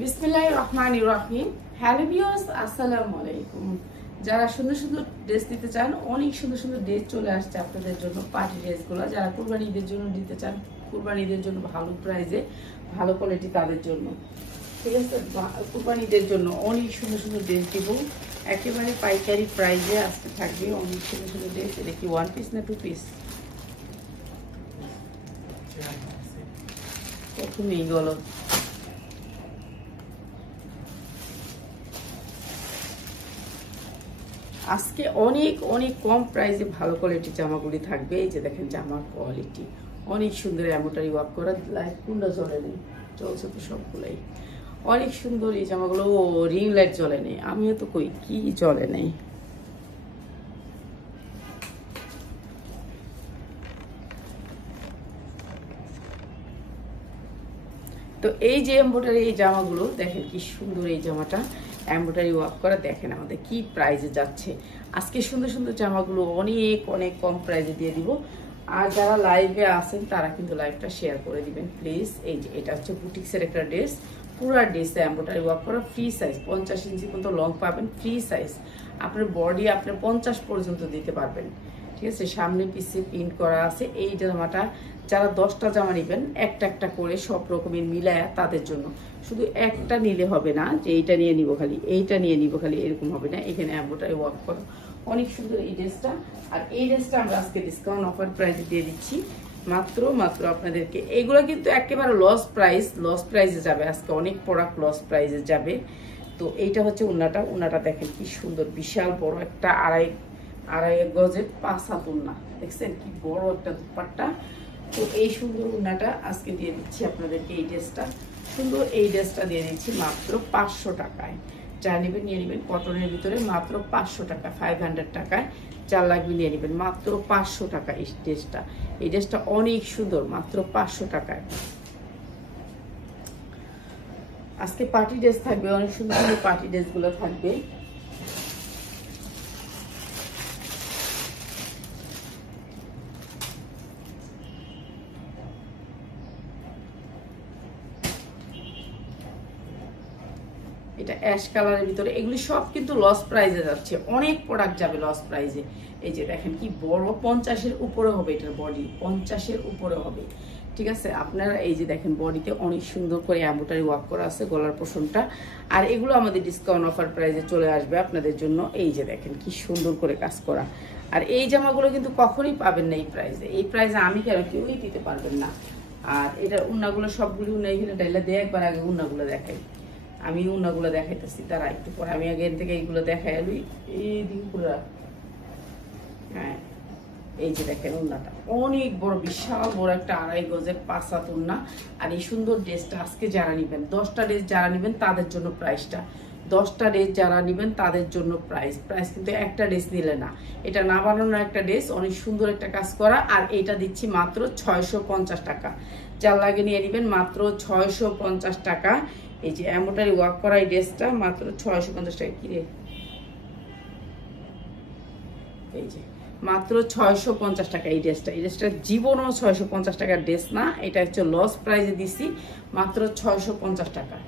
বিসমিল্লাহির রহমানির রহিম। Hello viewers, আসসালামু আলাইকুম। যারা সুন্দর সুন্দর ড্রেস নিতে চান, অনেক সুন্দর সুন্দর ড্রেস চলে আসছে আপনাদের জন্য, পার্টি ড্রেসগুলো। যারা কুরবানি ঈদের জন্য দিতে চান, কুরবানি ঈদের জন্য ভালো প্রাইসে ভালো কোয়ালিটি তাদের জন্য, ঠিক আছে। কুরবানি ঈদের জন্য অনেক সুন্দর সুন্দর ড্রেস দিব, একেবারে পাইকারি প্রাইসে আসতে থাকবে অনেক সুন্দর সুন্দর ড্রেস। এটা কি ওয়ান পিস না টু পিস? প্রথমেই বলো। আজকে অনেক অনেক কম প্রাইসে ভালো কোয়ালিটির জামাগুলি থাকবে। এই যে দেখেন জামার কোয়ালিটি অনেক সুন্দর, এমব্রয়ডারি ওয়ার্ক করা, লাইট কোনটা জ্বলে নেই, চলছে তো সবগুলাই অনেক সুন্দর। এই জামাগুলো রিং লাইট জ্বলে নেই, আমিও তো কই কি জ্বলে নেই। তো এই যে এমব্রয়ডারি এই জামাগুলো দেখেন কি সুন্দর, এই জামাটা এমব্রয়ডারি ওয়ার্ক করা, দেখেন আমাদের কি প্রাইসে যাচ্ছে আজকে। সুন্দর সুন্দর জামাগুলো অনেক অনেক কম প্রাইসে দিয়ে দিব। আর যারা লাইভে আসেন তারা কিন্তু লাইভটা শেয়ার করে দিবেন প্লিজ। এই যে এটা হচ্ছে বুটিক্সের একটা ড্রেস, পুরো ড্রেসে এমব্রয়ডারি ওয়ার্ক করা, ফ্রি সাইজ 50 ইঞ্চি পর্যন্ত লং পাবেন, ফ্রি সাইজ। আপনার বডি আপনি 50 পর্যন্ত দিতে পারবেন, ঠিক আছে। সামনে পিছে প্রিন্ট করা আছে। এই জামাটা যারা 10টা জামা নেবেন একটা একটা করে সব রকমের মিলায়া তাদের জন্য, শুধু একটা নিলে হবে না যে এইটা নিয়ে নিব খালি, এইটা নিয়ে নিব খালি, এরকম হবে না। এখানে এমব্রয়ডারি ওয়ার্ক করা অনেক সুন্দর এই ড্রেসটা। আর এই ড্রেসটা আমরা আজকে ডিসকাউন্ট অফার প্রাইসে দিয়ে দিচ্ছি মাত্র আপনাদেরকে। এগুলো কিন্তু একেবারে লস প্রাইসে যাবে আজকে, অনেক প্রোডাক্ট লস প্রাইসে যাবে। তো এইটা হচ্ছে উন্নাটা দেখেন কি সুন্দর, বিশাল বড় একটা আড়াই গজের 5 হাত উন্না, দেখছেন কি বড় একটা দুপাট্টা। তো এই সুন্দর উন্নাটা আজকে দিয়ে দিচ্ছি আপনাদেরকে। এই ড্রেসটা সুন্দর, এই ড্রেসটা দিয়ে দিচ্ছি মাত্র 500 টাকায়। যা নেবেন নিয়ে নেবেন, কটনের ভিতরে মাত্র 500 টাকা, 500 টাকায় যার লাগবে নিয়ে নেবেন, মাত্র 500 টাকা এই ড্রেসটা। এই ড্রেসটা অনেক সুন্দর, মাত্র 500 টাকায়। আজকে পার্টি ড্রেস থাকবে, অনেক সুন্দর সুন্দর পার্টি ড্রেসগুলো থাকবে। এটা অ্যাশ কালারের ভিতরে, এগুলি সব কিন্তু লস প্রাইসে যাচ্ছে, অনেক প্রোডাক্ট যাবে লস প্রাইসে। এই যে দেখেন কি বড়, 50-এর উপরে হবে এটার বডি, 50-এর উপরে হবে, ঠিক আছে। আপনারা এই যে দেখেন বডিতে অনেক সুন্দর করে এমব্রয়ডারি ওয়ার্ক করা আছে গলার পোর্শনটা। আর এগুলো আমাদের ডিসকাউন্ট অফার প্রাইসে চলে আসবে আপনাদের জন্য। এই যে দেখেন কি সুন্দর করে কাজ করা। আর এই জামাগুলো কিন্তু কখনোই পাবেন না এই প্রাইসে, এই প্রাইসে আমি কেন কেউই দিতে পারবেন না। আর এটার উন্নাগুলো সবগুলি উন্না এখানে ডাইলা দিয়ে একবার আগে উন্নাগুলো দেখাই। আমি উন্নাগুলো দেখাইতেছি, তারা একটু পরে আমি আগে থেকে এইগুলো দেখাই। আমি এই দিন পুরো, হ্যাঁ এই যে দেখেন উন্নাটা অনেক বড়, বিশাল বড় একটা আড়াই গজের 5 হাত উন্না। আর এই সুন্দর ড্রেসটা আজকে যারা নিবেন, 10টা ড্রেস যারা নিবেন তাদের জন্য প্রাইসটা, 10টা ড্রেস যারা নিবেন তাদের জন্য প্রাইস কিন্তু একটা ড্রেস নিলে না, এটা না বানানো একটা ড্রেস, অনেক সুন্দর একটা কাজ করা। আর এইটা দিচ্ছি মাত্র 650 টাকা, যার লাগে নিয়ে নিবেন মাত্র 650 টাকা। এই যে এমব্রয়ডারি ওয়ার্ক করা এই ড্রেসটা মাত্র 650 টাকা। কিরে, এই যে মাত্র 650 টাকা এই ড্রেসটা। এই ড্রেসটা জীবনও 650 টাকার ড্রেস না, এটা হচ্ছে লস প্রাইসে দিছি মাত্র 650 টাকা।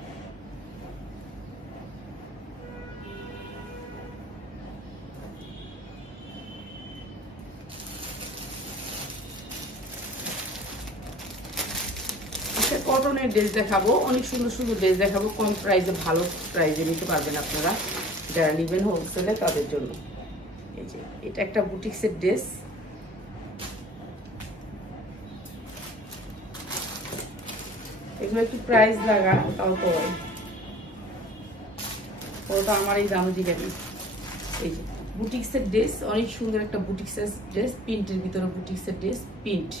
কটনের ড্রেস দেখাবো, অনেক সুন্দর সুন্দর ড্রেস দেখাবো, কম প্রাইসে ভালো প্রাইসে নিতে পারবেন আপনারা যারা নিবেন হোলসেলে তাদের জন্য। এই যে এটা একটা বুটিক্সের ড্রেস, এগুলো একটু প্রাইস লাগা, তাও তো ওটা আমার এই দাম দিবেন। এই যে বুটিক্সের ড্রেস, অনেক সুন্দর একটা বুটিক্সের ড্রেস, প্রিন্টের ভিতরে বুটিক্সের ড্রেস, প্রিন্ট,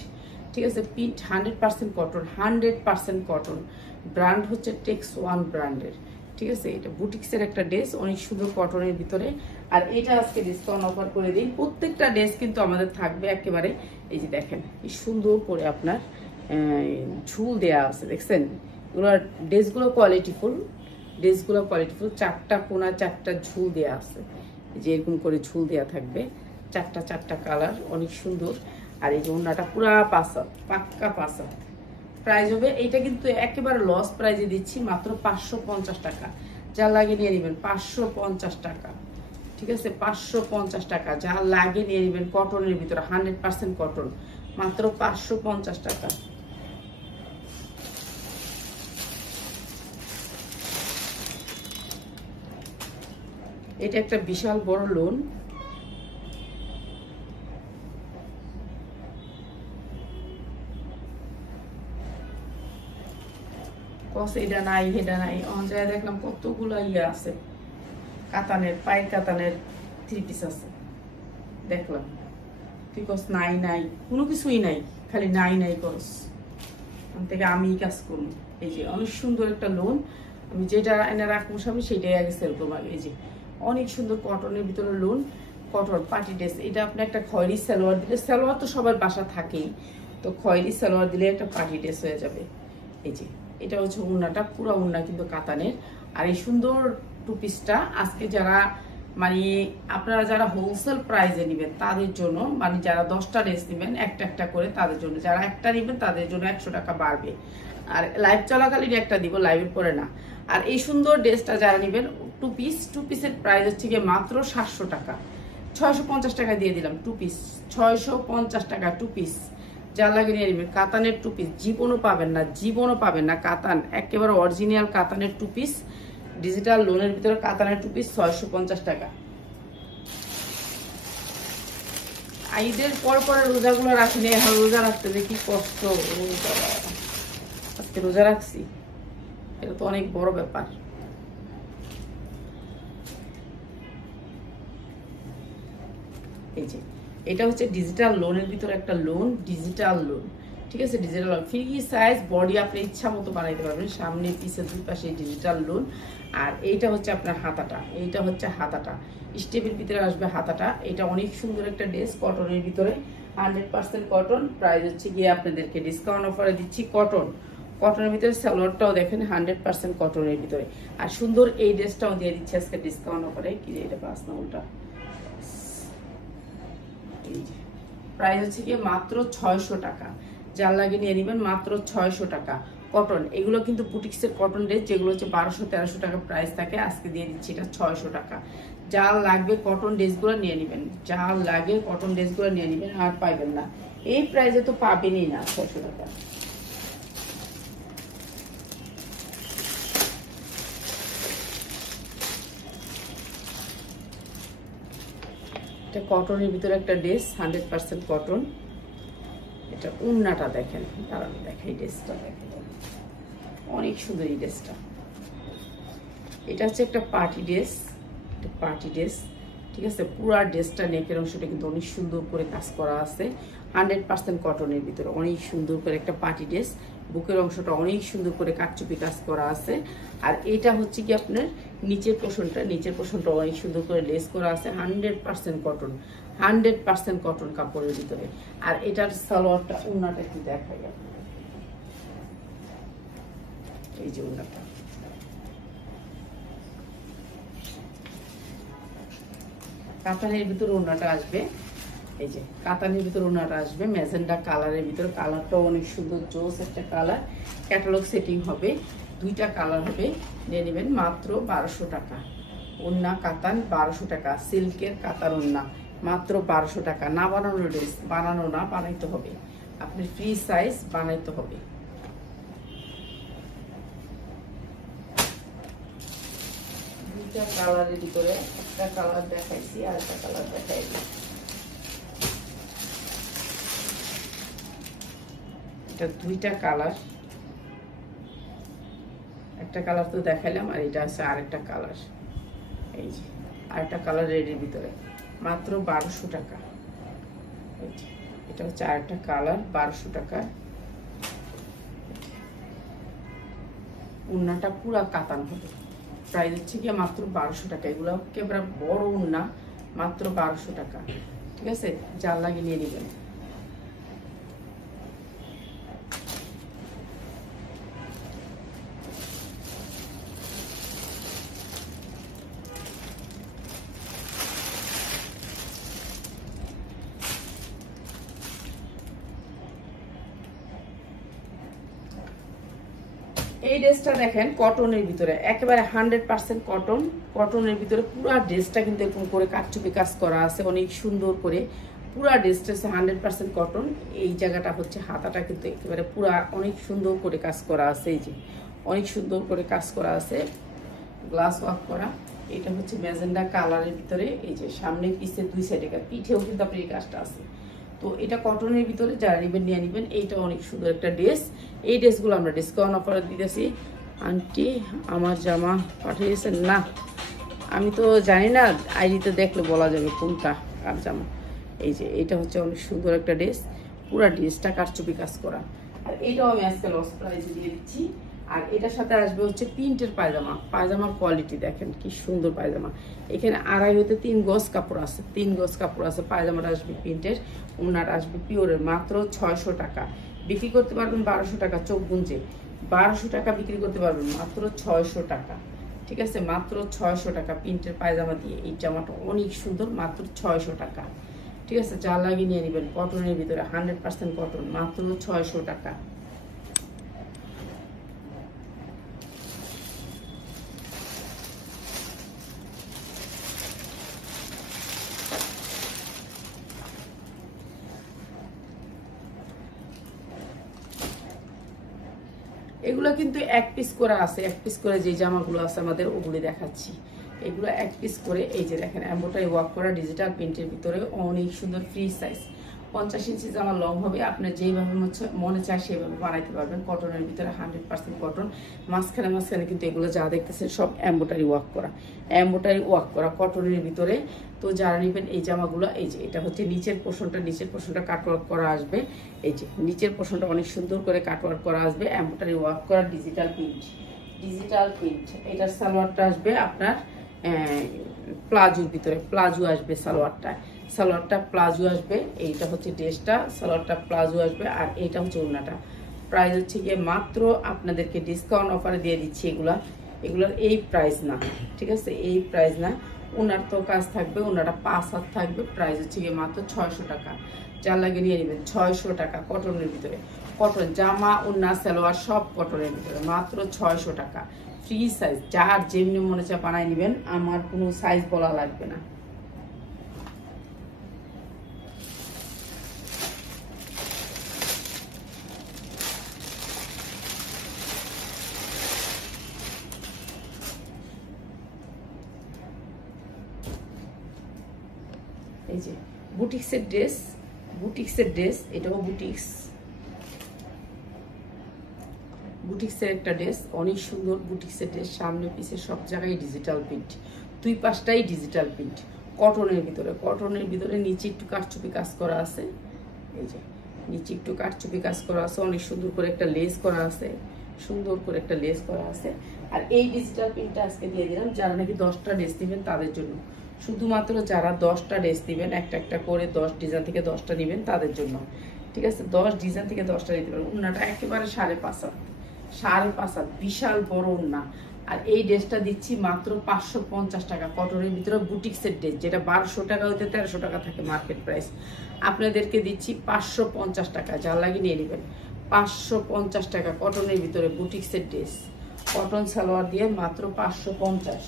ঠিক আছে। Print 100% cotton, 100% cotton. ব্র্যান্ড হচ্ছে টেক্স ওয়ান ব্র্যান্ডের, ঠিক আছে। এটা বুটিক্সের একটা ড্রেস, অনেক সুন্দর কটনের ভিতরে। আর এটা আজকে ডিসকাউন্ট অফার করে দিই। প্রত্যেকটা ড্রেস কিন্তু আমাদের থাকবে একেবারে, এই যে দেখেন কি সুন্দর করে আপনার ঝুল দেয়া আছে, দেখছেন। এগুলোর ড্রেসগুলো কোয়ালিটিফুল, চারটা কোনা, চারটা ঝুল দেয়া আছে, যে এরকম করে ঝুল দেয়া থাকবে, চারটা কালার, অনেক সুন্দর। আর এই যে ওড়নাটা পুরা পাঁচ হাত, পাক্কা পাঁচ হাত, প্রাইস হবে। এইটা কিন্তু একেবারে লস প্রাইজে দিচ্ছি, মাত্র 550 টাকা। যা লাগে নিয়ে নেবেন, 550 টাকা। ঠিক আছে, 550 টাকা। যা লাগে নিয়ে নেবেন, কটনের ভিতরে 100% কটন, মাত্র 550 টাকা। এটা একটা বিশাল বড় লোন, এটা নাই এটা নাই, অঞ্চলে দেখলাম কতগুলো ইয়ে আছে, কাতানের পায়ের কাতানের 3 পিস আছে, দেখলাম তুই কস নাই নাই, কোনো কিছুই নাই, খালি নাই নাই করস, থেকে আমি কাজ করবো। এই যে অনেক সুন্দর একটা লোন, আমি যেটা এনে রাখবো সামনে সেটাই আগে সেল করবো। এই যে অনেক সুন্দর কটনের ভিতরে লোন, কটন পার্টি ড্রেস। এটা আপনি একটা খয়েরি সালোয়ার দিলে, সালোয়ার তো সবার বাসা থাকেই, তো খয়েরি সালোয়ার দিলে একটা পার্টি ড্রেস হয়ে যাবে। এই যে এটা হচ্ছে উন্নাটা, পুরো উন্না কিন্তু কাতানের। আর এই সুন্দর 2 পিসটা আজকে যারা মানে আপনারা যারা হোলসেল প্রাইসে নেবেন তাদের জন্য, মানে যারা 10টা ড্রেস নেবেন একটা একটা করে তাদের জন্য, যারা একটা নেবেন তাদের জন্য 100 টাকা বাড়বে। আর লাইভ চলাকালীন একটা দিব, লাইভের পরে না। আর এই সুন্দর ড্রেসটা যারা নেবেন 2 পিসের প্রাইস হচ্ছে গিয়ে মাত্র 700 টাকা। 650 টাকা দিয়ে দিলাম 2 পিস, 650 টাকা 2 পিস। যা লাগে নিয়ে নেবেন, কাতানের 2 পিস, জীবনও পাবেন না, জীবনও পাবেন না। কাতান একেবারে অরিজিনাল কাতানের 2 পিস, ডিজিটাল লোনের ভিতরে কাতানের 2 পিস, 650 টাকা। ঈদের পর পরে রোজাগুলো রাখিনি, এখন রোজা রাখতে যে কি কষ্ট, আজকে রোজা রাখছি, এটা তো অনেক বড় ব্যাপার। এই যে এটা হচ্ছে ডিজিটাল লোনের ভিতরে একটা লোন, ডিজিটাল লোন। ঠিক আছে, digital loan free size, body আপনি ইচ্ছা মতো বানাইতে পারবেন, সামনে পিছে 2 পাশে ডিজিটাল লোন। আর এইটা হচ্ছে আপনার হাতাটা, এইটা হচ্ছে হাতাটা, স্টেপের ভিতরে আসবে হাতাটা। এটা অনেক সুন্দর একটা ড্রেস, কটনের ভিতরে 100% কটন। প্রাইস হচ্ছে গিয়ে আপনাদেরকে ডিসকাউন্ট অফারে দিচ্ছি কটন, কটনের ভিতরে সালোয়ারটাও দেখেন 100% কটনের ভিতরে। আর সুন্দর এই ড্রেসটাও দিয়ে দিচ্ছি আজকে ডিসকাউন্ট অফারে। কি এটা পাস না উল্টা, প্রাইস হচ্ছে কি মাত্র 600 টাকা। যার লাগে নিয়ে নেবেন, মাত্র 600 টাকা। কটন এগুলো কিন্তু বুটিক্সের কটন ড্রেস, যেগুলো হচ্ছে 1200-1300 টাকা প্রাইস থাকে, আজকে দিয়ে দিচ্ছি এটা 600 টাকা। যার লাগবে কটন ড্রেসগুলো নিয়ে নেবেন, যার লাগে কটন ড্রেসগুলো নিয়ে নেবেন, আর পাইবেন না এই প্রাইসে, তো পাবেনই না 600 টাকা। কটনের ভিতরে একটা ড্রেস, 100% কটন। এটা উন্নাটা দেখেন, দাঁড়ান দেখাই ড্রেসটা, দেখেন অনেক সুন্দর এই ড্রেসটা। এটা হচ্ছে একটা পার্টি ড্রেস, একটা পার্টি ড্রেস। ঠিক আছে, পুরা ড্রেসটা নেকের অংশটা কিন্তু অনেক সুন্দর করে কাজ করা আছে, 100% কটনের ভিতরে, অনেক সুন্দর করে একটা পার্টি ড্রেস। বুকের অংশটা অনেক সুন্দর করে কাটচুপি কাজ করা আছে। আর এটা হচ্ছে কি আপনার নিচের পোর্শনটা অনেক সুন্দর করে লেস করা আছে, 100% কটন, 100% কটন কাপড়ের ভিতরে। আর এটার সালোয়ারটা, উন্নাটা একটু দেখাই আপনাদের, এই যে উন্নাটা, কাতানের ভিতরে উন্নাটা আসবে। এই যে কাতানের ভিতরে ওনাটা আসবে ম্যাজেন্ডা কালারের ভিতরে, কালারটাও অনেক সুন্দর জোস একটা কালার। ক্যাটালগ সেটিং হবে, 2টা কালার হবে, নিয়ে নেবেন মাত্র 1200 টাকা। ওন্না কাতান 1200 টাকা, সিল্কের কাতার ওন্না মাত্র 1200 টাকা। না বানানো ড্রেস, বানানো না, বানাইতে হবে, আপনি ফ্রি সাইজ বানাইতে হবে। দুইটা কালারের ভিতরে একটা কালার দেখাইছি, আর একটা কালার দেখাইছি। এটা 2টা কালার, একটা কালার তো দেখাইলাম, আর এটা আছে আরেকটা কালার। এই যে আরেকটা কালার রেডের ভিতরে, মাত্র 1200 টাকা। এটা হচ্ছে আরেকটা কালার, 1200 টাকা। উন্নাটা পুরা কাতান হবে, প্রাইস হচ্ছে গিয়ে মাত্র 1200 টাকা। এগুলো একেবারে বড় উন্না, মাত্র 1200 টাকা। ঠিক আছে, যার লাগে নিয়ে নেবেন। এই ড্রেসটা দেখেন কটনের ভিতরে, একেবারে 100% কটন। কটনের ভিতরে পুরো ড্রেসটা কিন্তু এরকম করে কারচুপি কাজ করা আছে অনেক সুন্দর করে। পুরা ড্রেসটা 100% কটন। এই জায়গাটা হচ্ছে হাতাটা কিন্তু একেবারে পুরা অনেক সুন্দর করে কাজ করা আছে। এই যে অনেক সুন্দর করে কাজ করা আছে, গ্লাস ওয়ার্ক করা। এটা হচ্ছে ম্যাজেন্ডা কালারের ভিতরে। এই যে সামনে পিছে দুই সাইডে পিঠেও কিন্তু আপনার এই কাজটা আছে। তো এটা কটনের ভিতরে, যারা নেবেন নিয়ে নেবেন। এইটা অনেক সুন্দর একটা ড্রেস। এই ড্রেসগুলো আমরা ডিসকাউন্ট অফারে দিতেছি। আন্টি আমার জামা পাঠিয়েছেন না, আমি তো জানি না, আইডিতে দেখলে বলা যাবে কোনটা কার জামা। এই যে এটা হচ্ছে অনেক সুন্দর একটা ড্রেস, পুরা ড্রেসটা কারচুপি কাজ করা। আর এটাও আমি আজকে লস প্রাইসে দিয়ে দিচ্ছি। আর এটার সাথে আসবে হচ্ছে প্রিন্টের পায়জামা। পায়জামার কোয়ালিটি দেখেন কি সুন্দর পায়জামা। এখানে 2.5 হতে 3 গজ কাপড় আছে, 3 গজ কাপড় আছে। পায়জামাটা আসবে প্রিন্টের, ওনার আসবে পিওরের, মাত্র 600 টাকা। বিক্রি করতে পারবেন 1200 টাকা, চোখ গুঞ্জে 1200 টাকা বিক্রি করতে পারবেন, মাত্র 600 টাকা। ঠিক আছে, মাত্র 600 টাকা প্রিন্টের পায়জামা দিয়ে। এই জামাটা অনেক সুন্দর, মাত্র 600 টাকা। ঠিক আছে, যা লাগে নিয়ে নেবেন। কটনের ভিতরে 100% কটন, মাত্র 600 টাকা। এগুলো কিন্তু 1 পিস করে আছে, 1 পিস করে যে জামাগুলো আছে আমাদের ওগুলি দেখাচ্ছি। এগুলো 1 পিস করে। এই যে দেখেন এমব্রয়ডারি ওয়ার্ক করা ডিজিটাল প্রিন্টের ভিতরে অনেক সুন্দর ফ্রি সাইজ। 50 ইঞ্চি জামা লং হবে, আপনার যেইভাবে মনে চায় সেইভাবে বানাইতে পারবেন। কটনের ভিতরে 100% কটন। মাঝখানে মাঝখানে কিন্তু এগুলো যা দেখতেছেন সব এমব্রয়ডারি ওয়ার্ক করা, এমব্রয়ডারি ওয়ার্ক করা কটনের ভিতরে। তো যারা নেবেন এই জামাগুলো, এই যে এটা হচ্ছে নিচের পোর্শনটা কাটওয়ার্ক করা আসবে। এই যে নিচের পোর্শনটা অনেক সুন্দর করে কাটওয়ার্ক করা আসবে, এমব্রয়ডারি ওয়ার্ক করা ডিজিটাল প্রিন্ট, ডিজিটাল প্রিন্ট। এটার সালোয়ারটা আসবে আপনার প্লাজোর ভিতরে, প্লাজো আসবে সালোয়ারটা প্লাজো আসবে। এইটা হচ্ছে ড্রেসটা, সালোয়ারটা প্লাজো আসবে। আর এইটা হচ্ছে ওড়নাটা। প্রাইস হচ্ছে গিয়ে মাত্র আপনাদেরকে ডিসকাউন্ট অফারে দিয়ে দিচ্ছি। এগুলার এই প্রাইস না, ঠিক আছে, এই প্রাইস না। ওনার তো কাজ থাকবে, ওনারা 5 হাত থাকবে। প্রাইস হচ্ছে গিয়ে মাত্র 600 টাকা। যার লাগে নিয়ে নেবেন 600 টাকা। কটনের ভিতরে, কটন জামা ওড়না সালোয়ার সব কটনের ভিতরে, মাত্র 600 টাকা। ফ্রি সাইজ, যার যেমনি মনে চায় বানায় নেবেন, আমার কোনো সাইজ বলা লাগবে না। এই যে বুটিক্সের ড্রেস, এটাও বুটিক্সের একটা ড্রেস, অনেক সুন্দর বুটিক্সের ড্রেস। সামনে পিছে সব জায়গায় ডিজিটাল প্রিন্ট, দুই পাশটাই ডিজিটাল প্রিন্ট। কটনের ভিতরে নিচে একটু কারচুপি কাজ করা আছে। এই যে নিচে একটু কারচুপি কাজ করা আছে, অনেক সুন্দর করে একটা লেস করা আছে, আর এই ডিজিটাল প্রিন্টটা আজকে দিয়ে দিলাম যারা নাকি 10টা ড্রেস নেবেন তাদের জন্য। শুধুমাত্র যারা 10টা ড্রেস নেবেন, একটা করে 10 ডিজাইন থেকে 10টা নেবেন তাদের জন্য। ঠিক আছে, 10 ডিজাইন থেকে 10টা নিতে পারবেন। ওড়নাটা একেবারে 5.5 হাত, বিশাল বড় ওড়না। আর এই ড্রেসটা দিচ্ছি মাত্র 550 টাকা। কটনের ভিতরে বুটিক্সের ড্রেস, যেটা 1200 টাকা হইতে 1300 টাকা থাকে মার্কেট প্রাইস, আপনাদেরকে দিচ্ছি 550 টাকা। যার লাগে নিয়ে নেবেন 550 টাকা। কটনের ভিতরে বুটিক্সের ড্রেস, কটন সালোয়ার দিয়ে মাত্র 550।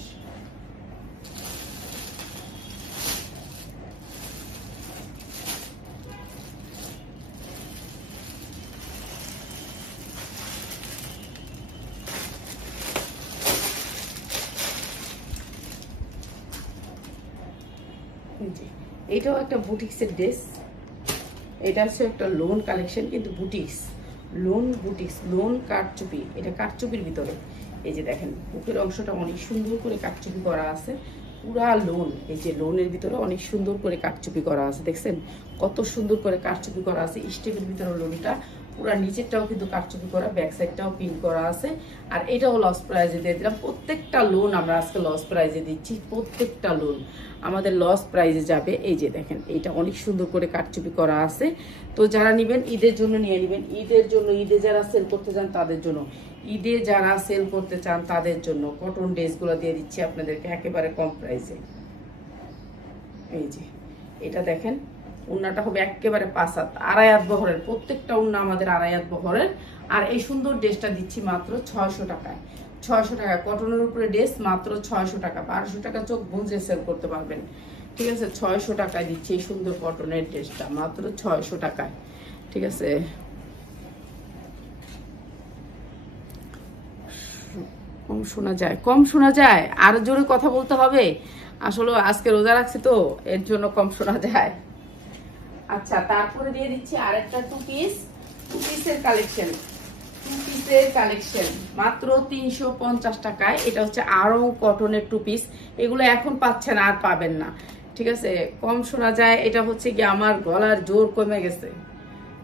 এটাও একটা বুটিক্সের ড্রেস। এটা হচ্ছে একটা লোন কালেকশন, কিন্তু লোন কারচুপি। এটা কারচুপির ভিতরে। এই যে দেখেন বুকের অংশটা অনেক সুন্দর করে কারচুপি করা আছে, পুরা লোন। এই যে লোনের ভিতরে অনেক সুন্দর করে কারচুপি করা আছে, দেখছেন কত সুন্দর করে কারচুপি করা আছে। স্টেপের ভিতরে লোনটা পুরা, নিচেরটাও কিন্তু কারচুপি করা, ব্যাক সাইডটাও পিন করা আছে। আর এটাও লস প্রাইজে দিয়ে দিলাম। প্রত্যেকটা লোন আমরা আজকে লস প্রাইজে দিচ্ছি, প্রত্যেকটা লোন আমাদের লস প্রাইজে যাবে। এই যে দেখেন এইটা অনেক সুন্দর করে কারচুপি করা আছে। তো যারা নেবেন ঈদের জন্য নিয়ে নেবেন, ঈদে যারা সেল করতে চান তাদের জন্য, কটন ড্রেসগুলো দিয়ে দিচ্ছি আপনাদেরকে একেবারে কম প্রাইসে। এই যে এটা দেখেন, ওড়নাটা হবে একেবারে 5 হাত, 2.5 হাত বহরের। প্রত্যেকটা ওড়না আমাদের 2.5 হাত বহরের, আর এই সুন্দর ড্রেসটা দিচ্ছি মাত্র 600 টাকায়। 600 টাকা কটনের উপরে ড্রেস মাত্র 600 টাকা। 1200 টাকা চোখ বুঝে সেল করতে পারবেন। ঠিক আছে, 600 টাকায় দিচ্ছি এই সুন্দর কটনের ড্রেসটা মাত্র 600 টাকায়। ঠিক আছে, কম শোনা যায়, কম শোনা যায়, আরো জোরে কথা বলতে হবে। আসলে আজকে রোজা রাখছি তো এর জন্য কম শোনা যায়। আচ্ছা, তারপরে দিয়ে দিচ্ছি আরেকটা টু পিসের কালেকশন। টু পিসের কালেকশন মাত্র 350 টাকায়। এটা হচ্ছে আরং কটনের টু পিস। এগুলো এখন পাচ্ছেন, আর পাবেন না। ঠিক আছে, কম শোনা যায়, এটা হচ্ছে কি আমার গলার জোর কমে গেছে।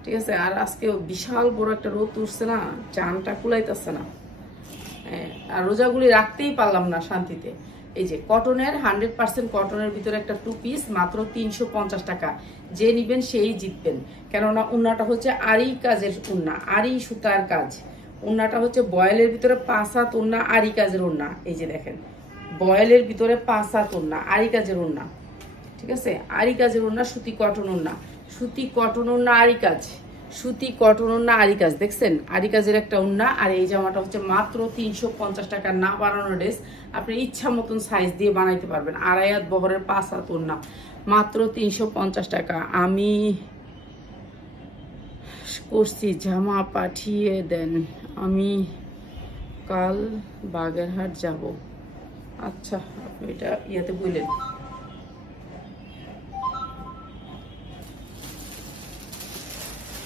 ঠিক আছে, আর আজকে বিশাল বড় একটা রোদ উঠছে না, চানটা কুলাইতেছে না। আর রোজাগুলি রাখতেই পারলাম না শান্তিতে। এই যে কটনের 100% কটনের ভিতরে একটা টু পিস মাত্র 350 টাকা। যে নিবেন সেই জিতবেন, কেননা উন্নাটা হচ্ছে আরি কাজের উন্না, আরি সুতার কাজ। উন্নাটা হচ্ছে বয়েলের ভিতরে 5 হাত উন্না, আরি কাজের উন্না। এই যে দেখেন, বয়েলের ভিতরে 5 হাত উন্না, আরি কাজের উন্না। ঠিক আছে, আরি কাজের উন্না, সুতি কটন উন্না, সুতি কটন উন্না আরি কাজ, সুতি কটন উন্না আরি কাজ। দেখছেন, আরি কাজের একটা উন্না। আর এই জামাটা হচ্ছে মাত্র 350 টাকা। না বানানো ড্রেস, আপনি ইচ্ছা মতন সাইজ দিয়ে বানাইতে পারবেন। 2.5 হাত বহরের 5 হাত উন্না, মাত্র 350 টাকা। আমি করছি, জামা পাঠিয়ে দেন, আমি কাল বাগেরহাট যাব। আচ্ছা, আপনি এটা ইয়াতে বললেন।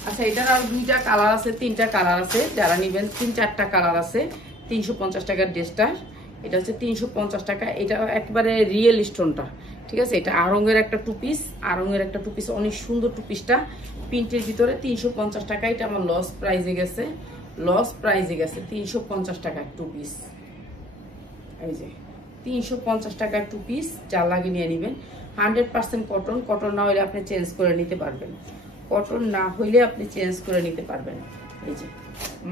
আচ্ছা, এটার আর 2টা কালার আছে, 3টা কালার আছে। যারা নিবেন 3-4টা কালার আছে। 350 টাকার ড্রেসটা, এটা হচ্ছে 350 টাকা। এটা একবারে রিয়েল স্টোনটা। ঠিক আছে, এটা আরঙের একটা টু পিস, আরঙের একটা টু পিস, অনেক সুন্দর টু পিসটা প্রিন্টের ভিতরে। 350 টাকা। এটা আমার লস প্রাইজে গেছে, লস প্রাইজে গেছে। 350 টাকার টু পিস। এই যে 350 টাকার টু পিস, যা লাগে নিয়ে নিবেন। 100% কটন, কটন না হলে আপনি চেঞ্জ করে নিতে পারবেন, কটন না হইলে আপনি চেঞ্জ করে নিতে পারবেন। এই যে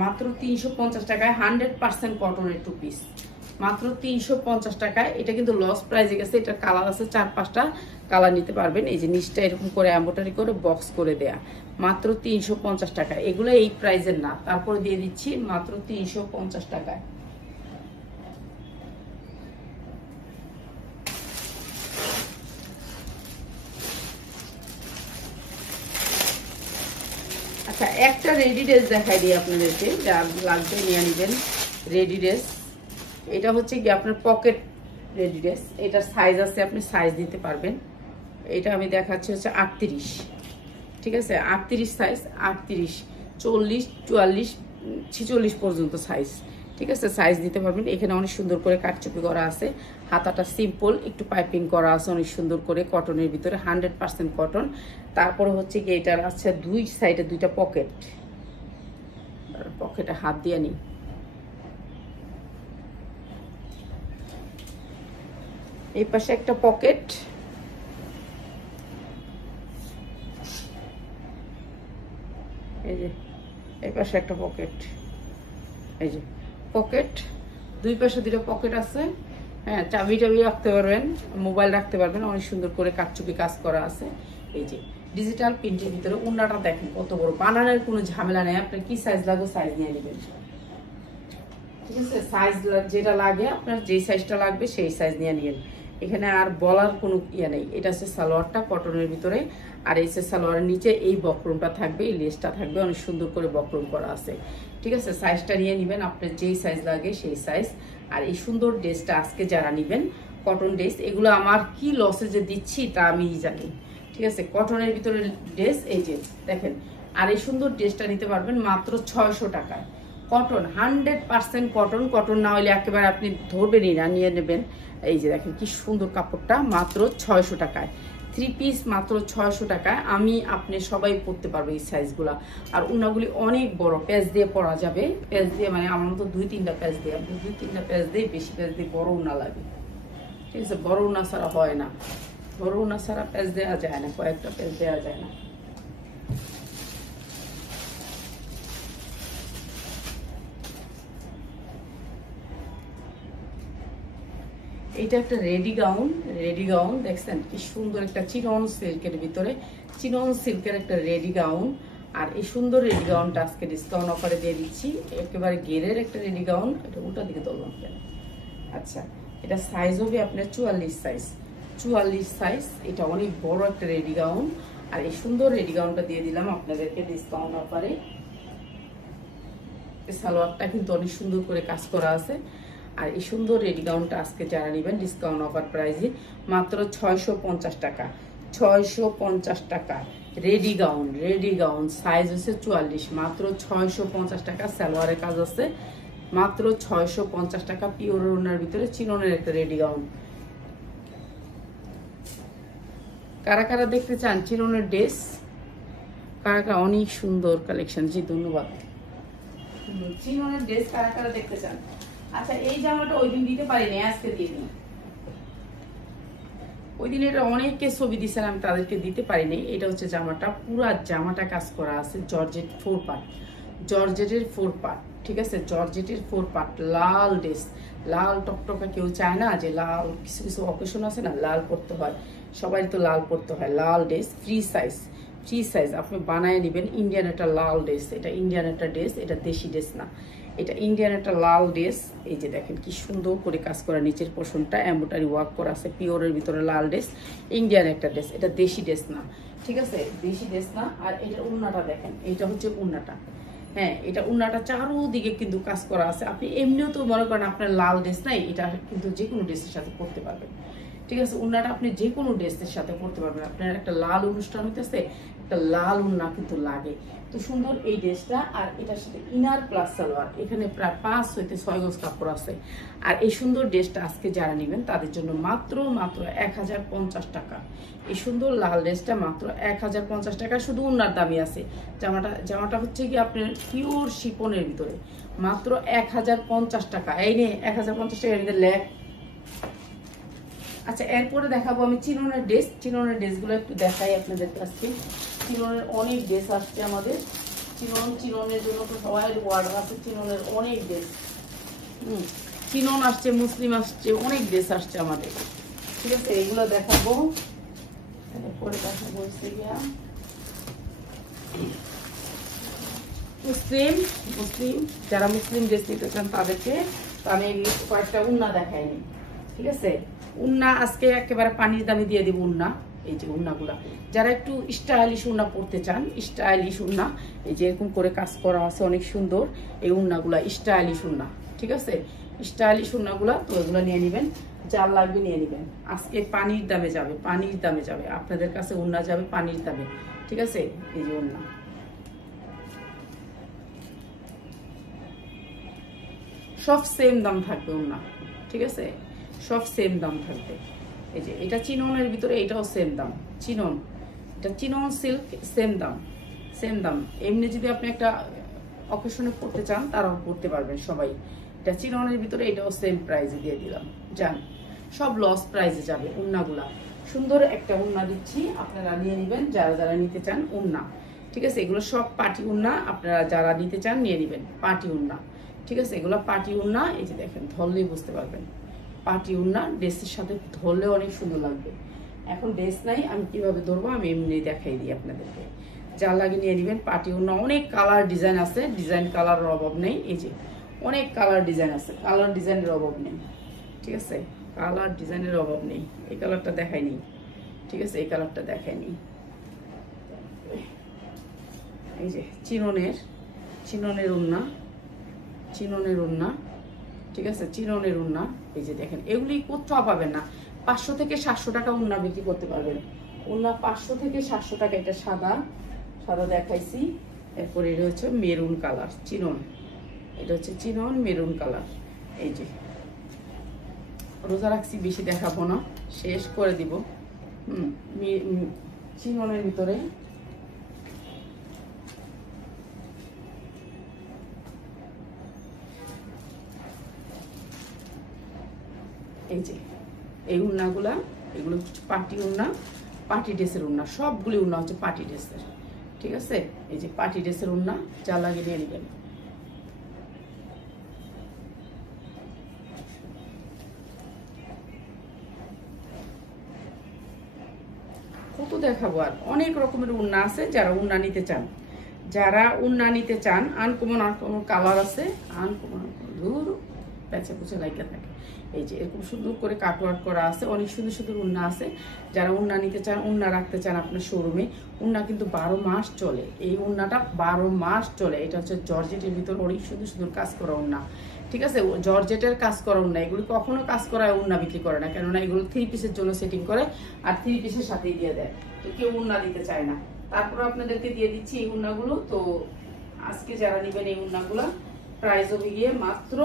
মাত্র 350 টাকায় 100% কটনের টু পিস, মাত্র 350 টাকায়। এটা কিন্তু লস প্রাইজে গেছে। এটা কালার আছে 4-5টা কালার নিতে পারবেন। এই যে নিচটা এরকম করে এমব্রয়ডারি করে বক্স করে দেয়া, মাত্র 350 টাকা। এগুলো এই প্রাইজের না, তারপরে দিয়ে দিচ্ছি মাত্র 350 টাকায়। আচ্ছা, একটা রেডি ড্রেস দেখাই দিই আপনাদেরকে, যা লাগবে নিয়ে নেবেন। রেডি ড্রেস, এটা হচ্ছে কি আপনার পকেট রেডি ড্রেস। এটার সাইজ আছে, আপনি সাইজ দিতে পারবেন। এটা আমি দেখাচ্ছি হচ্ছে 38। ঠিক আছে, 38 সাইজ, 38, 40, 44, 46 পর্যন্ত সাইজ। ঠিক আছে, সাইজ দিতে পারবেন। এখানে অনেক সুন্দর করে কাটচুপি করা আছে, হাতাটা সিম্পল, একটু পাইপিং করা আছে অনেক সুন্দর করে কটনের ভিতরে, 100% কটন। তারপরে হচ্ছে কি এটার আছে 2 সাইডে 2টা পকেট। পকেটে হাত দিয়ে নিই। এই পাশে একটা পকেট, এই যে এই পাশে একটা পকেট, এই যে পকেট, 2 পাশে 2টা পকেট আছে। হ্যাঁ, চাবি রাখতে পারবেন, মোবাইল রাখতে পারবেন। অনেক সুন্দর করে কাটচুপি কাজ করা আছে। এই যে ডিজিটাল প্রিন্টের ভিতরে উন্নাটা দেখেন কত বড়, বানানোর কোনো ঝামেলা নেই। আপনার কি সাইজ লাগবে সাইজ নিয়ে নেবেন। ঠিক আছে, সাইজ যেটা লাগে, আপনার যেই সাইজটা লাগবে সেই সাইজ নিয়ে নেবেন। এখানে আর বলার কোনো ইয়ে নেই। এটা হচ্ছে সালোয়ারটা কটনের ভিতরে, আর এই সালোয়ারের নিচে এই বক্রমটা থাকবে, এই লেসটা থাকবে, অনেক সুন্দর করে বক্রম করা আছে। ঠিক আছে, সাইজটা নিয়ে নেবেন, আপনার যেই সাইজ লাগে সেই সাইজ। আর এই সুন্দর ড্রেসটা আজকে যারা নেবেন কটন ড্রেস, এগুলো আমার কি লসে যে দিচ্ছি তা আমি জানি। ঠিক আছে, কটনের ভিতরে ড্রেস, এই যে দেখেন। আর এই সুন্দর ড্রেসটা নিতে পারবেন মাত্র 600 টাকায়। কটন, 100% কটন, কটন না হলে একেবারে আপনি ধরবেনই না, নিয়ে নেবেন। এই যে দেখেন কি সুন্দর কাপড়টা, মাত্র 600 টাকায়। 3 পিস মাত্র 600 টাকায়। আমি আপনি সবাই পরতে পারবো এই সাইজগুলা। আর উন্নাগুলি অনেক বড়, প্যাচ দিয়ে পরা যাবে। প্যাচ দিয়ে মানে আমার মতো 2-3টা প্যাচ দিয়ে, আপনি 2-3টা প্যাচ দিয়ে, বেশি প্যাচ দিয়ে বড় উন্না লাগে। ঠিক আছে, বড় উন্না ছাড়া হয় না, বড় উন্না ছাড়া প্যাচ দেওয়া যায় না, কয়েকটা প্যাচ দেওয়া যায় না। এটা একটা রেডি গাউন, রেডি গাউন দেখছেন কি সুন্দর, একটা চিনন সিল্কের ভিতরে, চিনন সিল্কের একটা রেডি গাউন। আর এই সুন্দর রেডি গাউনটা আজকে ডিসকাউন্ট অফারে দিয়ে দিচ্ছি, একেবারে গেরের একটা রেডি গাউন। এটা উল্টা দিকে ধরলাম কেন? আচ্ছা, এটা সাইজ হবে আপনার 44 সাইজ, 44 সাইজ। এটা অনেক বড় একটা রেডি গাউন। আর এই সুন্দর রেডি গাউনটা দিয়ে দিলাম আপনাদেরকে ডিসকাউন্ট অফারে। সালোয়ারটা কিন্তু অনেক সুন্দর করে কাজ করা আছে। আর এই সুন্দর রেডি গাউনটা আজকে যারা নেবেন ডিসকাউন্ট অফার প্রাইসে মাত্র 650 টাকা, 650 টাকা। রেডি গাউন সাইজ হচ্ছে 44, মাত্র 650 টাকা। সালোয়ারের কাজ আছে, মাত্র 650 টাকা। পিওর ওনার ভিতরে চিননের একটা রেডি গাউন। কারা কারা দেখতে চান চিননের ড্রেস? কারা কারা? অনেক সুন্দর কালেকশন। জি ধন্যবাদ। চিননের ড্রেস কারা কারা দেখতে চান? আচ্ছা, এই জামাটা ওই দিন দিতে পারিনি, আজকে দিয়ে দিন। ওই দিন এটা অনেকে ছবি দিয়েছেন, আমি তাদেরকে দিতে পারিনি। এটা হচ্ছে জামাটা, পুরা জামাটা কাজ করা আছে জর্জেট 4 পার্ট, জর্জেটের 4 পার্ট। ঠিক আছে, জর্জেটের 4 পার্ট। লাল ড্রেস, লাল টকটকা। কেউ চায় না যে লাল, কিছু কিছু অকেশন আছে না লাল পরতে হয়, সবাই তো লাল পরতে হয়। লাল dress free size, free size আপনি বানায় নেবেন। ইন্ডিয়ান একটা লাল ড্রেস, এটা ইন্ডিয়ান একটা ড্রেস, এটা দেশি ড্রেস না, এটা ইন্ডিয়ান একটা লাল ড্রেস। এই যে দেখেন কি সুন্দর করে কাজ করা, নিচের পোর্শনটা এমব্রয়ডারি ওয়ার্ক করা আছে। পিওরের ভিতরে লাল ড্রেস, ইন্ডিয়ান একটা ড্রেস, এটা দেশি ড্রেস না। ঠিক আছে, দেশি ড্রেস না। আর এটা উন্নাটা দেখেন, এটা হচ্ছে উন্নাটা। হ্যাঁ, এটা উন্নাটা চারোদিকে কিন্তু কাজ করা আছে। আপনি এমনিও তো মনে করেন আপনার লাল ড্রেস নাই, এটা কিন্তু যে কোনো ড্রেসের সাথে পরতে পারবেন। ঠিক আছে, উন্নাটা আপনি যে কোনো ড্রেসের সাথে পরতে পারবেন। আপনার একটা লাল অনুষ্ঠান হইতেছে, একটা লাল উন্না কিন্তু লাগে। তো সুন্দর এই ড্রেসটা। আর এটার সাথে ইনার প্লাস সালোয়ার, এখানে প্রায় 5 হইতে 6 গজ কাপড় আছে। আর এই সুন্দর ড্রেসটা আজকে যারা নেবেন তাদের জন্য মাত্র 1050 টাকা। এই সুন্দর লাল ড্রেসটা মাত্র 1050 টাকা। শুধু উন্নার দামই আছে। জামাটা হচ্ছে কি আপনার পিওর শিপনের ভিতরে, মাত্র 1050 টাকা। এই নে 1050 টাকা এর লেখ। আচ্ছা, এরপরে দেখাবো আমি চিননের ড্রেস। চিননের ড্রেসগুলো একটু দেখাই আপনাদের কাছে। চিননের অনেক ড্রেস আসছে আমাদের। চিননের জন্য তো সবাই অর্ডার আছে। চিননের অনেক ড্রেস, চিনন আসছে, মুসলিম আসছে, অনেক ড্রেস আসছে আমাদের। ঠিক আছে, এগুলো দেখাবো। এরপরে দেখাবো হচ্ছে গিয়া মুসলিম যারা মুসলিম ড্রেস নিতে চান তাদেরকে আমি কয়েকটা উন্না দেখাইনি। ঠিক আছে, উন্না আজকে একেবারে পানির দামে দিয়ে দিব উন্না। এই যে উন্নাগুলা, যারা একটু স্টাইলিশ উন্না পড়তে চান, স্টাইলিশ উন্না, এই যে এরকম করে কাজ করা আছে অনেক সুন্দর। এই উন্নাগুলা স্টাইলিশ উন্না। ঠিক আছে, স্টাইলিশ উন্নাগুলা। তো এগুলো নিয়ে নেবেন, যার লাগবে নিয়ে নেবেন। আজকে পানির দামে যাবে, পানির দামে যাবে আপনাদের কাছে উন্না, যাবে পানির দামে। ঠিক আছে, এই যে উন্না, সব সেম দাম থাকবে উন্না। ঠিক আছে, সব সেম দাম থাকবে। এই যে এটা চিননের ভিতরে, এটাও সেম দাম। চিনন, এটা চিনন সিল্ক, সেম দাম, সেম দাম। এমনি যদি আপনি একটা অকেশনে পড়তে চান তারাও পড়তে পারবেন সবাই। এটা চিননের ভিতরে, এটাও সেম প্রাইসে দিয়ে দিলাম। জান, সব লস প্রাইসে যাবে উন্নাগুলা। সুন্দর একটা উন্না দিচ্ছি, আপনারা নিয়ে নেবেন যারা যারা নিতে চান উন্না। ঠিক আছে, এগুলো সব পার্টি উন্না, আপনারা যারা নিতে চান নিয়ে নেবেন পার্টি উন্না। ঠিক আছে, এগুলো পার্টি উন্না। এই যে দেখেন, ধরলেই বুঝতে পারবেন পার্টি উন্না। ড্রেসের সাথে ধরলে অনেক সুন্দর লাগবে। এখন ড্রেস নাই, আমি কিভাবে ধরবো আমি এমনি দেখাই দিই আপনাদেরকে। যা লাগে নিয়ে নেবেন পার্টি উন্না। অনেক কালার ডিজাইন আছে, ডিজাইন কালারের অভাব নেই। এই যে অনেক কালার ডিজাইন আছে, কালার ডিজাইনের অভাব নেই। ঠিক আছে, কালার ডিজাইনের অভাব নেই। এই কালারটা দেখাইনি। ঠিক আছে, এই কালারটা দেখাইনি। এই যে চিননের উন্না, চিননের উন্না। ঠিক আছে, চিননের উন্না। এই যে দেখেন, এগুলি কোথাও পাবেন না। 500 থেকে 700 টাকা উন্না বিক্রি করতে পারবেন। উন্না 500 থেকে 700 টাকা। এটা সাদা, সাদা দেখাইছি। এরপর এটা হচ্ছে মেরুন কালার, চিনন। এটা হচ্ছে চিনন মেরুন কালার। এই যে রোজা রাখছি, বেশি দেখাবো না, শেষ করে দিব। চিননের ভিতরে এই যে এই উন্নাগুলা, এগুলো হচ্ছে পার্টি উন্না, পার্টি ড্রেসের উন্না। সবগুলি উন্না হচ্ছে পার্টি ড্রেসের। ঠিক আছে, এই যে পার্টি ড্রেসের উন্না, যা লাগে নিয়ে নেবেন। কত দেখাবো, আর অনেক রকমের উন্না আছে। যারা উন্না নিতে চান, যারা উন্না নিতে চান, আনকমন আনকমন কালার আছে, আনকমন দূর প্যাচে পুচে লাগিয়ে থাকে। এই যে এরকম সুন্দর করে কাটওয়ার্ক করা আছে, অনেক সুন্দর সুন্দর উন্না আছে। যারা উন্না নিতে চান, উন্না রাখতে চান আপনার শোরুমে, উন্না কিন্তু 12 মাস চলে। এই উন্নাটা 12 মাস চলে। এটা হচ্ছে জর্জেটের ভিতর অনেক সুন্দর সুন্দর কাজ করা উন্না, ঠিক আছে? জর্জেটের কাজ করা উন্না, এগুলি কখনো কাজ করায় উন্না বিক্রি করে না, কেননা এগুলো 3 পিসের জন্য সেটিং করে আর 3 পিসের সাথেই দিয়ে দেয়, তো কেউ উন্না দিতে চায় না। তারপর আপনাদেরকে দিয়ে দিচ্ছি এই উন্নাগুলো। তো আজকে যারা নেবেন এই উন্নাগুলো প্রাইস হবে গিয়ে মাত্র,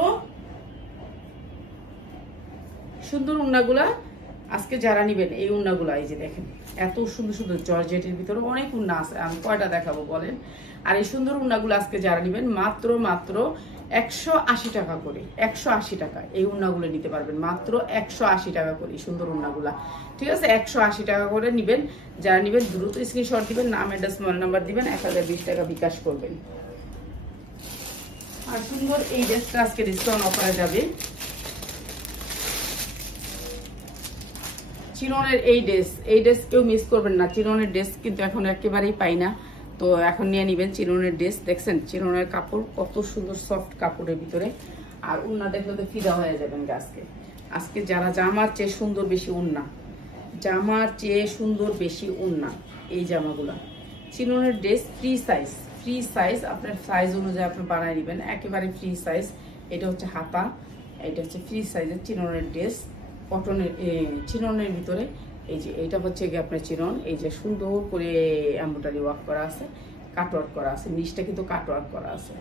সুন্দর উন্নাগুলা আজকে যারা নেবেন এই উন্নাগুলা, এই যে দেখেন এত সুন্দর সুন্দর জর্জেটের ভিতরে অনেক উন্না আছে, আমি কয়টা দেখাবো বলেন। আর এই সুন্দর উন্নাগুলো আজকে যারা নেবেন মাত্র 180 টাকা করে, 180 টাকা এই উন্নাগুলো নিতে পারবেন, মাত্র 180 টাকা করে এই সুন্দর উন্নাগুলা, ঠিক আছে? 180 টাকা করে নিবেন। যারা নিবেন দ্রুত স্ক্রিনশট দিবেন, নাম অ্যাড্রেস মোবাইল নাম্বার দিবেন, 1020 টাকা বিকাশ করবেন। আর সুন্দর এই ড্রেসটা আজকে ডিসকাউন্ট অফারে যাবে। চিননের এই ড্রেস কেউ মিস করবেন না। চিননের ড্রেস কিন্তু এখন একেবারেই পাই না, তো এখন নিয়ে নিবেন চিননের ড্রেস। দেখছেন চিননের কাপড় কত সুন্দর, সফট কাপড়ের ভিতরে, আর উন্না দেখলে তো ফিদা হয়ে যাবেন। আজকে যারা জামার চেয়ে সুন্দর বেশি উন্না, জামার চেয়ে সুন্দর বেশি উন্না এই জামাগুলা। চিননের ড্রেস ফ্রি সাইজ, আপনার সাইজ অনুযায়ী আপনি বানায় নেবেন, একেবারে ফ্রি সাইজ। এটা হচ্ছে হাতা, এটা হচ্ছে ফ্রি সাইজের চিননের ড্রেস, কটনের চিননের ভিতরে। এই যে এইটা হচ্ছে গিয়ে আপনার চিনন, এই যে সুন্দর করে এমব্রয়ডারি ওয়ার্ক করা আছে, কাটওয়ার্ক করা আছে, নিচটা কিন্তু কাটওয়ার্ক করা আছে,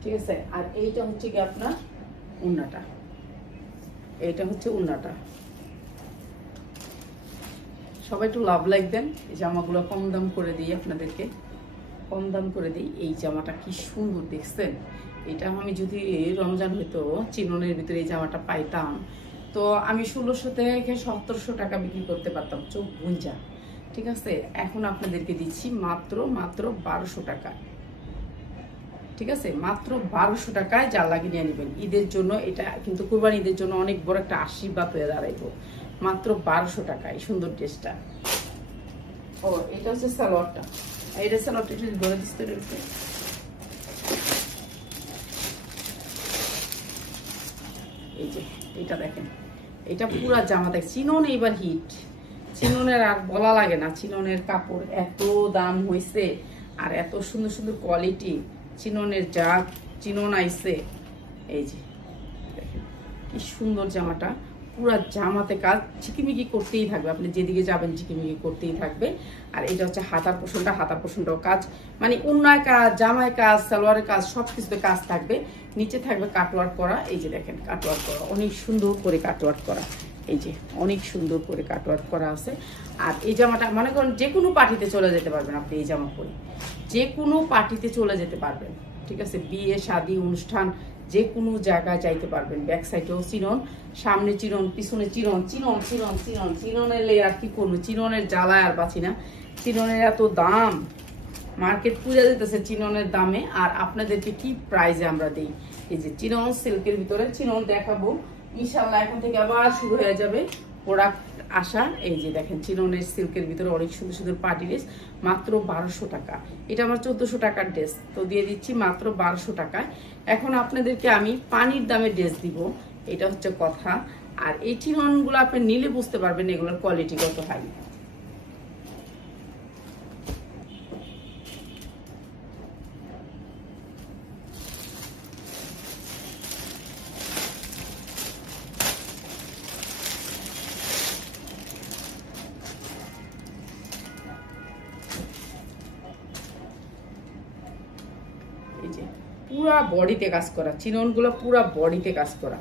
ঠিক আছে? আর এইটা হচ্ছে গিয়ে আপনার উন্নাটা, এইটা হচ্ছে উন্নাটা। সবাই একটু লাভ লাইক দেন। এই জামাগুলো কম দাম করে দিই আপনাদেরকে, কম দাম করে দিই। এই জামাটা কি সুন্দর দেখছেন, এটা আমি যদি রমজান হইতো চিননের ভিতরে এই জামাটা পাইতাম, তো আমি 1600 থেকে 1700 টাকা বিক্রি করতে পারতাম, চোখ গুঞ্জা, ঠিক আছে? এখন আপনাদেরকে দিচ্ছি মাত্র 1200 টাকা, ঠিক আছে? মাত্র 1200 টাকায় যা লাগিয়ে নিয়ে নেবেন ঈদের জন্য। এটা কিন্তু কুরবানি ঈদের জন্য অনেক বড় একটা আশীর্বাদ হয়ে দাঁড়াইব। মাত্র 1200 টাকায় সুন্দর ড্রেসটা। ও এটা হচ্ছে সালোয়ারটা, এটা সালোয়ারটা একটু ধরে দিতে রয়েছে। এই যে এটা দেখেন, এটা পুরা জামা দেখ, চিনন এইবার হিট, চিননের আর বলা লাগে না। চিননের কাপড় এত দাম হয়েছে আর এত সুন্দর সুন্দর কোয়ালিটি চিননের, যা চিনন আইছে। এই যে দেখেন কি সুন্দর জামাটা, পুরা জামাতে কাজ ঝিকিমিকি করতেই থাকবে, আপনি যেদিকে যাবেন ঝিকিমিকি করতেই থাকবে। আর এটা হচ্ছে হাতার পোষণটাও কাজ, মানে উন্নায় কাজ, জামায় কাজ, সালোয়ারের কাজ, সবকিছুতে কাজ থাকবে। নিচে থাকবে কাটওয়ার্ক করা, এই যে দেখেন কাটওয়ার্ক করা, অনেক সুন্দর করে কাটওয়ার্ক করা, এই যে অনেক সুন্দর করে কাটওয়ার্ক করা আছে। আর এই জামাটা মনে করেন যে কোনো পার্টিতে চলে যেতে পারবেন আপনি, এই জামা পরে যে কোনো পার্টিতে চলে যেতে পারবেন, ঠিক আছে? বিয়ে শাদী অনুষ্ঠান যে কোনো জায়গায় যাইতে পারবেন। ব্যাক সাইডেও চিনন, সামনে চিনন, পিছনে চিনন, চিনন চিনন চিনন চিননের লে আর কি করবো, চিননের জ্বালায় আর বাঁচি না। চিননের এত দাম, মার্কেট পূজা দিতেছে চিননের দামে, আর আপনাদেরকে কি প্রাইজে আমরা দিই। এই যে চিনন সিল্কের ভিতরে, চিনন দেখাবো ইনশাল্লাহ, এখন থেকে আবার শুরু হয়ে যাবে প্রোডাক্ট আসা। এই যে দেখেন চিননের সিল্কের ভিতরে অনেক সুন্দর সুন্দর পার্টি ড্রেস, মাত্র 1200 টাকা। এটা আমার 1400 টাকার ড্রেস, তো দিয়ে দিচ্ছি মাত্র 1200 টাকায়। এখন আপনাদেরকে আমি পানির দামে ড্রেস দিব, এটা হচ্ছে কথা। আর এই চিননগুলো আপনি নিলে বুঝতে পারবেন এগুলোর কোয়ালিটি কত হাই। পুরা বডিতে কাজ করা চিননগুলো, পুরা বডিতে কাজ করা,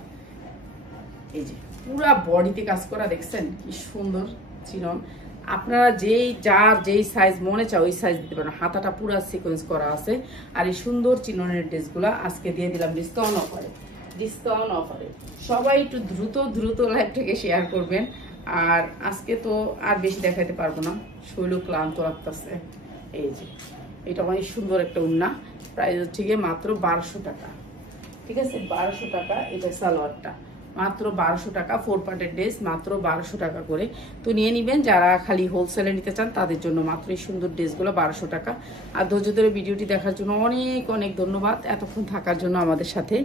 এই যে পুরা বডিতে কাজ করা, দেখছেন কি সুন্দর চিনন। আপনারা যেই সাইজ মনে চাও ওই সাইজ দিতে পারেন। হাতাটা পুরা সিকোয়েন্স করা আছে। আর এই সুন্দর চিননের ড্রেসগুলো আজকে দিয়ে দিলাম ডিসকাউন্ট অফারে। সবাই একটু দ্রুত লাইভটাকে শেয়ার করবেন। আর আজকে তো আর বেশি দেখাতে পারবো না, শরীর ক্লান্ত লাগতেছে। এই যে এটা অনেক সুন্দর একটা উন্না, প্রাইস হচ্ছে গিয়ে মাত্র 1200 টাকা, ঠিক আছে? 1200 টাকা। এটা সালোয়ারটা মাত্র 1200 টাকা। 4 পার্টের ড্রেস মাত্র 1200 টাকা করে। তো নিয়ে নিবেন, যারা খালি হোলসেলে নিতে চান তাদের জন্য মাত্র এই সুন্দর ড্রেসগুলো 1200 টাকা। আর ধৈর্য ধরে ভিডিওটি দেখার জন্য অনেক অনেক ধন্যবাদ, এতক্ষণ থাকার জন্য আমাদের সাথে।